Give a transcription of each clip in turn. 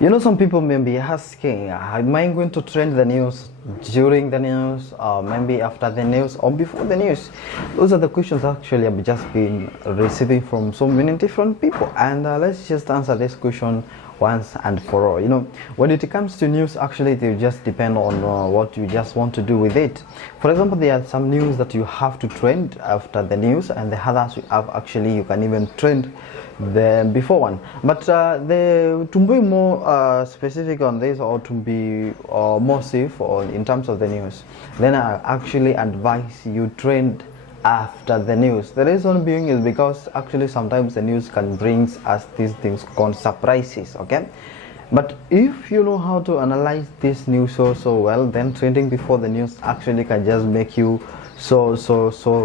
You know, some people may be asking, am I going to trend the news during the news, or maybe after the news, or before the news? Those are the questions actually I've just been receiving from so many different people. And let's just answer this question once and for all. You know, when it comes to news, actually, it will just depend on what you just want to do with it. For example, there are some news that you have to trend after the news, and the others you have actually you can even trend the before one. But to be more specific on this, or to be more safe on in terms of the news, then I actually advise you trend after the news. The reason being is because actually sometimes the news can bring us these things called surprises. Okay, but if you know how to analyze this news so well, then trending before the news actually can just make you so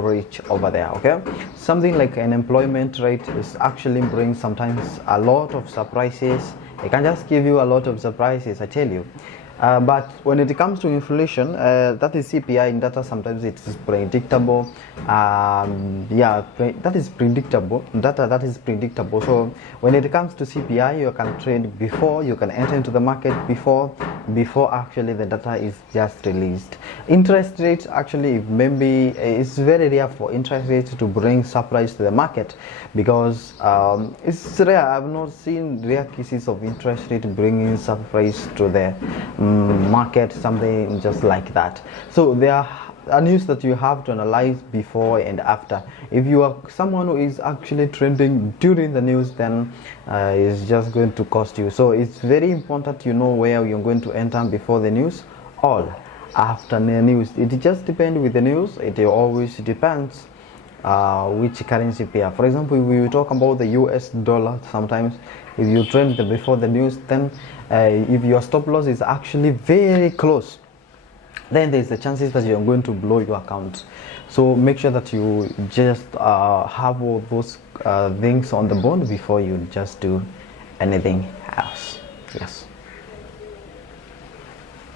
rich over there. Okay, something like an employment rate is actually brings sometimes a lot of surprises. It can just give you a lot of surprises, I tell you. But when it comes to inflation, that is CPI in data, sometimes it is predictable. That is predictable. Data that is predictable. So when it comes to CPI, you can trade before, you can enter into the market before actually the data is just released. Interest rates actually, maybe it's very rare for interest rates to bring surprise to the market, because it's rare. I've not seen rare cases of interest rate bringing surprise to the market, something just like that. So there are news that you have to analyze before and after. If you are someone who is actually trending during the news, then it's just going to cost you. So it's very important you know where you're going to enter before the news or after the news. It just depends with the news. It always depends which currency pair. For example, if we talk about the US dollar, sometimes if you trend before the news, then if your stop loss is actually very close, then there's the chances that you're going to blow your account. So make sure that you just have all those things on the board before you just do anything else. Yes.